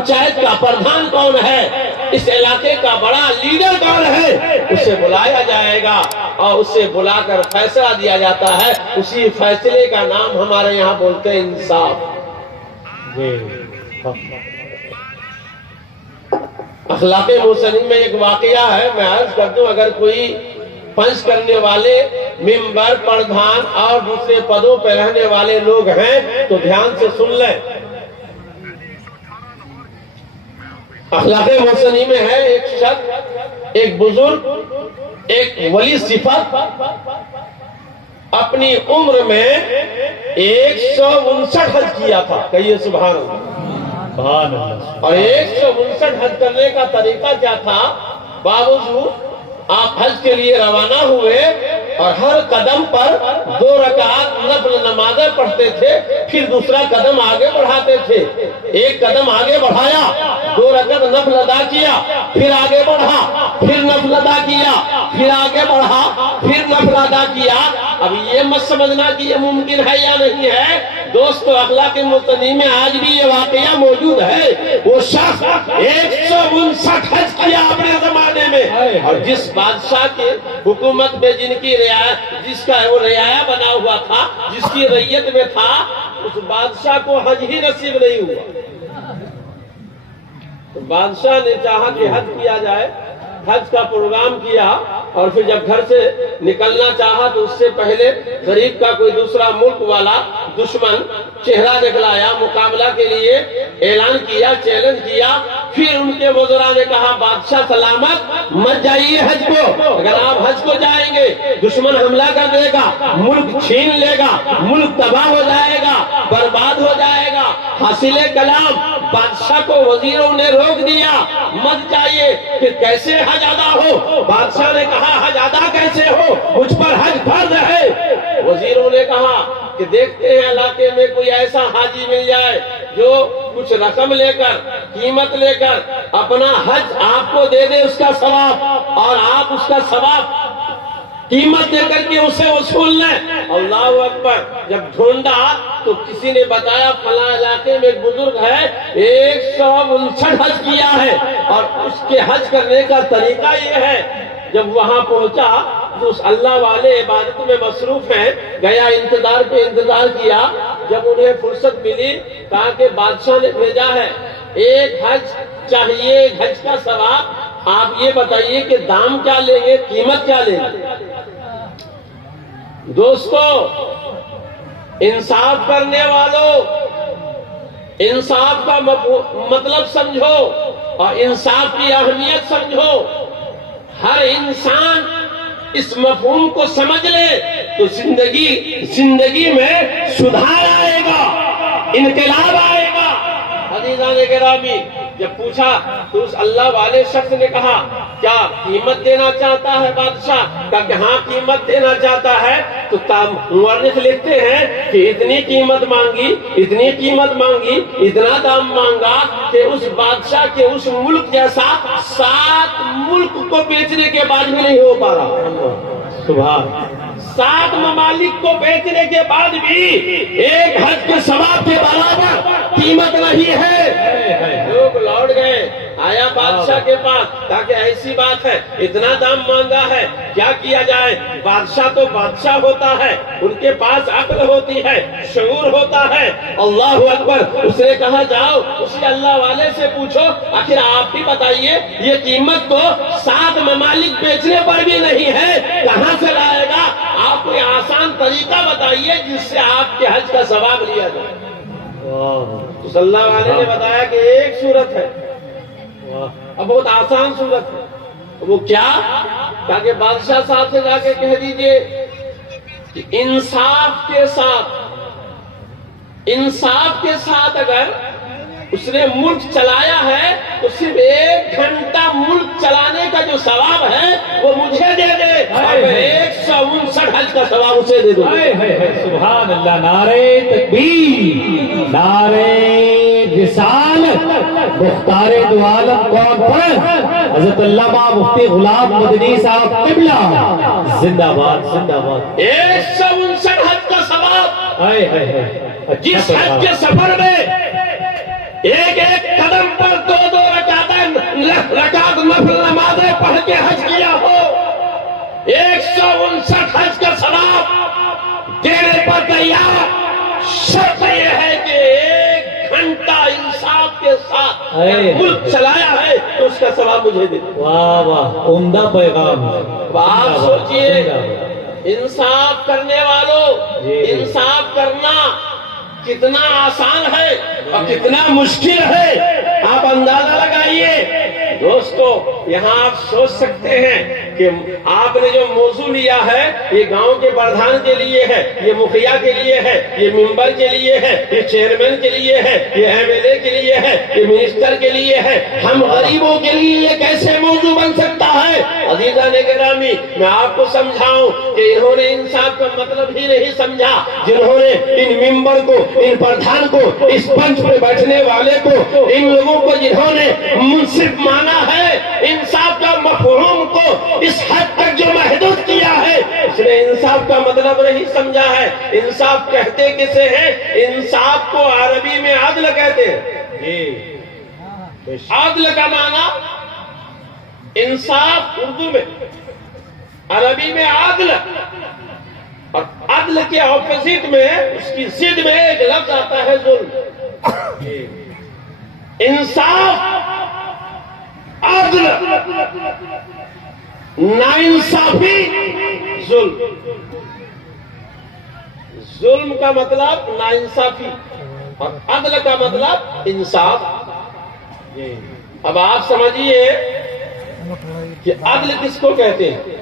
پنچایت کا پردھان کون ہے، اس علاقے کا بڑا لیڈر کون ہے، اسے بلایا جائے گا اور اسے بلا کر فیصلہ دیا جاتا ہے۔ اسی فیصلے کا نام ہمارے یہاں بولتے ہیں انصاف۔ اخلاق محسنین میں ایک واقعہ ہے، میں عرض کر دوں، اگر کوئی پنچ کرنے والے ممبر، پردھان اور دوسرے پدوں پہ رہنے والے لوگ ہیں تو دھیان سے سن لیں۔ اخلاق محسنین میں ہے ایک شخص، ایک بزرگ، ایک ولی صفت، اپنی عمر میں 159 حج کیا تھا، کہیے سبحان اللہ۔ اور 159 حج کرنے کا طریقہ کیا تھا؟ باوجود آپ حج کے لیے روانہ ہوئے اور ہر قدم پر 2 رکعت نفل نمازیں پڑھتے تھے، پھر دوسرا قدم آگے بڑھاتے تھے۔ ایک قدم آگے بڑھایا، 2 رکعت نفل ادا کیا، پھر آگے بڑھا، پھر نفل ادا کیا، پھر آگے بڑھا، پھر نفل ادا کیا۔ اب یہ مت سمجھنا کہ یہ ممکن ہے یا نہیں ہے دوستو، اخلاق محسنین میں آج بھی یہ واقعہ موجود ہے۔ وہ شخص 159 حج کیا اپنے زمانے میں، اور جس بادشاہ کے حکومت میں جس کا وہ رعایا بنا ہوا تھا، جس کی رعیت میں تھا، اس بادشاہ کو حج ہی نصیب نہیں ہوا۔ تو بادشاہ نے چاہا کہ حج کیا جائے، حج کا پروگرام کیا، اور پھر جب گھر سے نکلنا چاہا تو اس سے پہلے غریب کا کوئی دوسرا ملک والا دشمن چہرہ دکھلایا، مقابلہ کے لیے اعلان کیا، چیلنج کیا۔ پھر ان کے وزراء نے کہا بادشاہ سلامت مت جائیے حج کو، اگر آپ حج کو جائیں گے دشمن حملہ کر دے گا، ملک چھین لے گا، ملک تباہ ہو جائے گا، برباد ہو جائے گا۔ حاصل کلام بادشاہ کو وزیروں نے روک دیا، مت جائیے۔ پھر کیسے حج ادا ہو؟ بادشاہ نے کہا حج ادا کیسے ہو، مجھ پر حج فرض ہے۔ وزیروں نے کہا کہ دیکھتے ہیں علاقے میں کوئی ایسا حاجی مل جائے جو کچھ رقم لے کر، قیمت لے کر اپنا حج آپ کو دے دے، اس کا ثواب، اور آپ اس کا ثواب قیمت دے کر کے اسے وصول لیں۔ اللہ اکبر۔ جب ڈھونڈا تو کسی نے بتایا فلاں علاقے میں ایک بزرگ ہے، 159 حج کیا ہے، اور اس کے حج کرنے کا طریقہ یہ ہے۔ جب وہاں پہنچا تو اس اللہ والے عبادت میں مصروف ہیں، گیا، انتظار پہ انتظار کیا۔ جب انہیں فرصت ملی کہا کہ بادشاہ نے بھیجا ہے، ایک حج چاہیے، حج کا ثواب، آپ یہ بتائیے کہ دام کیا لیں گے، قیمت کیا لیں گے؟ دوستو، انصاف کرنے والوں، انصاف کا مطلب سمجھو اور انصاف کی اہمیت سمجھو۔ ہر انسان اس مفہوم کو سمجھ لے تو زندگی میں سدھار آئے گا، انقلاب آئے گا۔ عزیزان گرامی، جب پوچھا تو اس اللہ والے شخص نے کہا کیا قیمت دینا چاہتا ہے بادشاہ؟ کہا کہ ہاں قیمت دینا چاہتا ہے۔ تو مورخ لکھتے ہیں کہ اتنی قیمت مانگی، اتنی قیمت مانگی، اتنا دام مانگا کہ اس بادشاہ کے اس ملک جیسا 7 ملک کو بیچنے کے بعد بھی نہیں ہو پا رہا۔ سبحان، 7 ممالک کو بیچنے کے بعد بھی ایک حج کے ثواب کے برابر قیمت نہیں ہے۔ لوگ لوٹ گئے، آیا بادشاہ کے پاس، تاکہ ایسی بات ہے، اتنا دام مانگا ہے، کیا کیا جائے؟ بادشاہ تو بادشاہ ہوتا ہے، ان کے پاس عقل ہوتی ہے، شعور ہوتا ہے۔ اللہ اکبر۔ اس نے کہا جاؤ اسی اللہ والے سے پوچھو، آخر آپ بھی بتائیے یہ قیمت تو 7 ممالک بیچنے پر بھی نہیں ہے، کہاں سے لائے گا؟ آپ کوئی آسان طریقہ بتائیے جس سے آپ کے حج کا ثواب لیا جائے۔ تو اللہ والے نے بتایا کہ ایک صورت ہے، اب بہت آسان صورت ہے۔ وہ کیا؟ کہا کہ بادشاہ صاحب سے جا کے کہہ دیجئے کہ انصاف کے ساتھ اگر اس نے ملک چلایا ہے تو صرف 1 گھنٹہ ملک چلانے کا جو ثواب ہے وہ مجھے دے دے، اور میں 159 حج کا ثواب اسے دے دوں۔ سبحان اللہ۔ نعرہ تکبیر، نعرہ رسالت، مختار دو عالم کون پر؟ حضرت علامہ مفتی غلام مدنی صاحب قبلہ، زندہ باد، زندہ باد۔ 159 حج کا ثواب، جس حج کے سفر میں ایک قدم پر ملک چلایا ہے تو اس کا ثواب مجھے دے. واہ واہ، عمدہ پیغام ہے. اب آپ سوچئے انصاف کرنے والوں، جی. انصاف کرنا کتنا آسان ہے اور کتنا مشکل ہے، آپ اندازہ لگائیے. دوستو یہاں آپ سوچ سکتے ہیں کہ آپ نے جو موضوع لیا ہے یہ گاؤں کے پردھان کے لیے ہے، یہ مکھیا کے لیے ہے، یہ ممبر کے لیے ہے، یہ چیئرمین کے لیے ہے، یہ ایم ایل اے کے لیے ہے، یہ منسٹر کے لیے ہے. ہم غریبوں کے لیے یہ کیسے موضوع بن سکتا ہے؟ عزیزان گرامی، میں آپ کو سمجھاؤں کہ انہوں نے انصاف کا مطلب ہی نہیں سمجھا. جنہوں نے ان ممبر کو، ان پردھان کو، اس بنچ پہ بیٹھنے والے کو، ان لوگوں کو جنہوں نے منصف مانا ہے، انصاف کا مفہوم کو اس حد تک جو محدود کیا ہے، اس نے انصاف کا مطلب نہیں سمجھا ہے. انصاف کہتے کسے ہیں؟ انصاف کو عربی میں عدل کہتے ہیں. عدل کا معنی انصاف اردو میں، عربی میں عدل. اور عدل کے اپوزٹ میں، اس کی ضد میں ایک لفظ آتا ہے ظلم. انصاف، عدل، ناانصافی، ظلم. ظلم کا مطلب ناانصافی اور عدل کا مطلب انصاف. اب آپ سمجھیے کہ عدل کس کو کہتے ہیں؟